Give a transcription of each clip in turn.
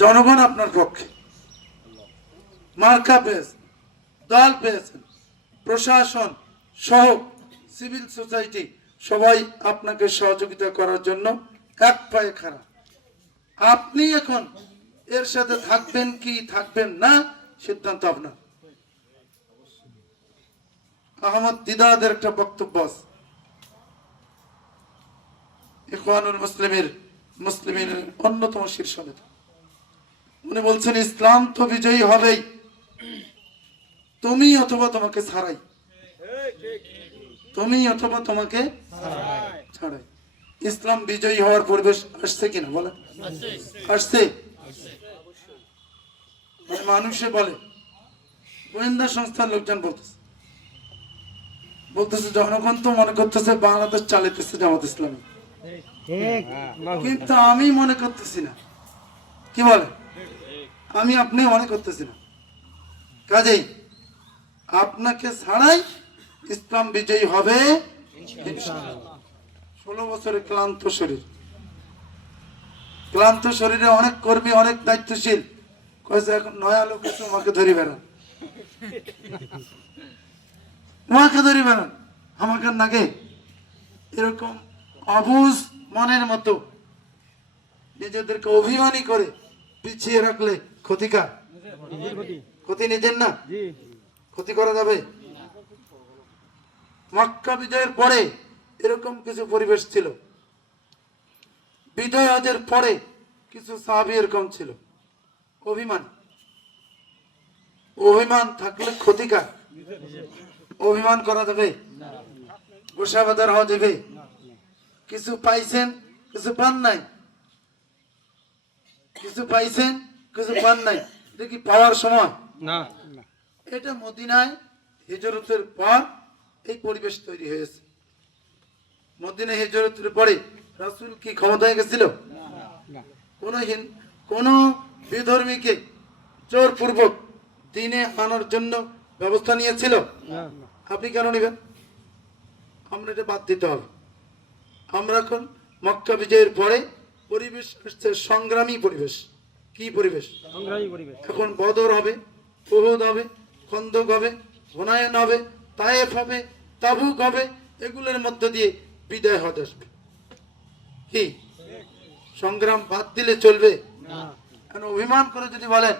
জনগণ আপনার পক্ষে, মার্কা পেয়েছেন, দল পেয়েছেন, প্রশাসন সহ সিভিল সোসাইটি সবাই আপনাকে সহযোগিতা করার জন্য এক পায়ে খাড়া। আপনি এখন এর সাথে থাকবেন কি থাকবেন না সিদ্ধান্ত আপনার। আহমদ দিদাদের একটা বক্তব্য আছে, ইখওয়ানুল মুসলিমের অন্যতম শীর্ষ নেতা। উনি বলছেন ইসলাম তো বিজয়ী হবেই, তুমি অথবা তোমাকে ছাড়াই, তুমি অথবা তোমাকে ছাড়াই। ইসলাম বিজয়ী হওয়ার পরিবেশ আসছে কিনা বলে? আসছে। মানুষে বলে, গোয়েন্দা সংস্থার লোকজন বলতেছে জনগণ তো মনে করতেছে বাংলাদেশ চালাইতেছে জামাত ইসলামী, কিন্তু আমি মনে করতেছি না। কি বলে? আমি আপনি মনে করতেছি না। কাজেই আপনাকে ছাড়াই ইসলাম বিজয়ী হবে। 16 বছরের ক্লান্ত শরীরে অনেক কর্মী, অনেক দায়িত্বশীল কয়েছে এখন নয়া লোক এসে আমাকে ধরি বেড়ান, আমাকে নাগে এরকম অবুঝ মনের মতো নিজেদেরকে অভিমানী করে পিছিয়ে রাখলে ক্ষতিকার। ক্ষতি নিজের না, ক্ষতি করা যাবে। মক্কা বিজয়ের পরে এরকম কিছু পরিবেশ ছিল, বিজয় হজের পরে কিছু সাহাবী এরকম ছিল, অভিমান থাকলে ক্ষতিকার। অভিমান করা যাবে, গোসাবাদার হওয়া যাবে। কিছু পাইছেন, কিছু পান নাই, কিছু পাইছেন, কিছু পান নাই, এটা কি পাওয়ার সময় না? এটা মদিনায় হিজরতের পর এই পরিবেশ তৈরি হয়েছে। মদিনা হিজরতের পরে রাসূল কি ক্ষমতায় গেছিল? কোন বিধর্মীকে জোরপূর্বক দিনে আনার জন্য ব্যবস্থা নিয়েছিল? আপনি কেন নেবেন? আমরা এটা বাদ দিতে হবে। আমরা এখন মক্কা বিজয়ের পরে পরিবেশ আসছে সংগ্রামী পরিবেশ। কি পরিবেশ? এখন বদর হবে, উহুদ হবে, খন্দক হবে, হুনাইন হবে, তায়েফ হবে, তাবুক হবে। এগুলোর মধ্য দিয়ে বিদায় হতে আসবে। কি সংগ্রাম বাদ দিলে চলবে? অভিমান করে যদি বলেন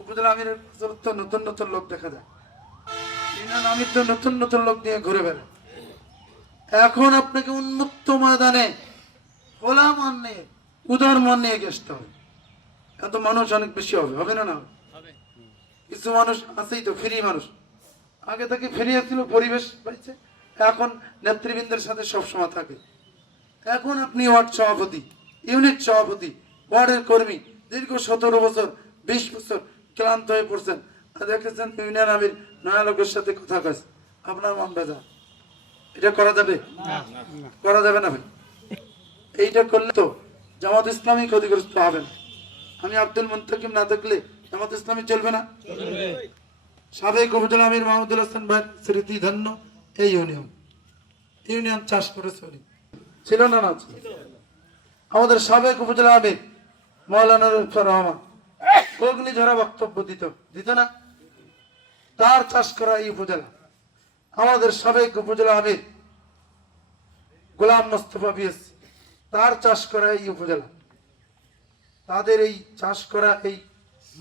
উপজেলা আমিরের নতুন নতুন লোক দেখা যায়, ইউনিয়ন আমির তো নতুন নতুন লোক নিয়ে ঘুরে বেড়ায়। এখন আপনাকে উন্মুক্ত ময়দানে খোলা মন নিয়ে, উদার মন নিয়ে গেছতে হবে। এত মানুষ অনেক বেশি হবে না? না, কিছু মানুষ আছেই তো ফ্রি মানুষ, আগে থেকে ফ্রি আসছিল, পরিবেশ পাইছে, এখন নেতৃবৃন্দের সাথে সবসময় থাকে। এখন আপনি ওয়ার্ড সভাপতি, ইউনিট সভাপতি, ওয়ার্ডের কর্মী, দীর্ঘ 17 বছর 20 বছর ক্লান্ত হয়ে পড়ছেন, দেখেছেন ইউনিয়ন আমির নয়া লোকের সাথে কথা কয়েছে, আপনার মন বেজা। এটা করা যাবে? করা যাবে না ভাই। এইটা করলে তো জামাত ইসলামী ক্ষতিগ্রস্ত হবেন। আমি আব্দুল মুন্তাকিম না থাকলে জামাত ইসলামী চলবে না। সাবেক উপজেলা আমির মাহমুদুল হাসান ভাই স্মৃতি ধন্য এই ইউনিয়ন চাষ করেছে, ছিল না? না, আমাদের সাবেক উপজেলা আমির মাওলানা লুৎফর রহমান অগ্নিঝরা বক্তব্য দিত না? তার চাষ করা এই উপজেলা। আমাদের সাবেক উপজেলা আমির গোলাম মোস্তফা বিএস, তার চাষ করা এই উপজেলা। তাদের এই চাষ করা এই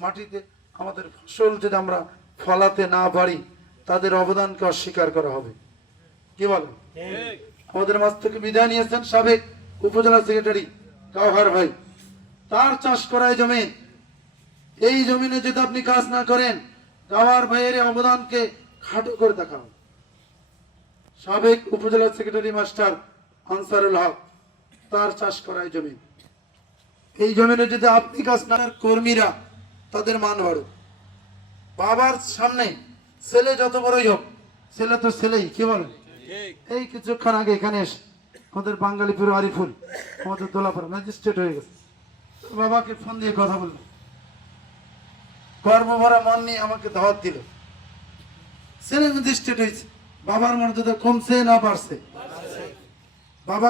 মাটিতে আমাদের ফসল যদি আমরা ফলাতে না পারি, তাদের অবদানকে অস্বীকার করা হবে। কি বলেন? আমাদের মাঝ থেকে বিদায় নিয়েছেন সাবেক উপজেলা সেক্রেটারি কাওহার ভাই, তার চাষ করা এই জমি। এই জমিনে যদি আপনি কাজ না করেন, কাওহার ভাইয়ের অবদানকে খাটো করে দেখাও। সাবেক উপজেলা সেক্রেটারি মাস্টার আনসারুল হক, তার চাষ করা এই জমি। এই জমিনে যদি আপনি কাজ না, কর্মীরা তাদের মান বাড়ুক। বাবার সামনে ছেলে যত বড়ই হোক, ছেলে তো ছেলেই। কি বলেন? এই কিছুক্ষণ আগে এখানে এসে আমাদের বাঙালিপুর আরিফুল, আমাদের দোলাপাড়া ম্যাজিস্ট্রেট হয়ে গেছে, বাবাকে ফোন দিয়ে কথা বলল, কর্মভরা মন নিয়ে আমাকে দাওয়াত দিল। ছেলে ম্যাজিস্ট্রেট হয়েছে, বাবার মর্যাদা কমছে না বাড়ছে? বাবা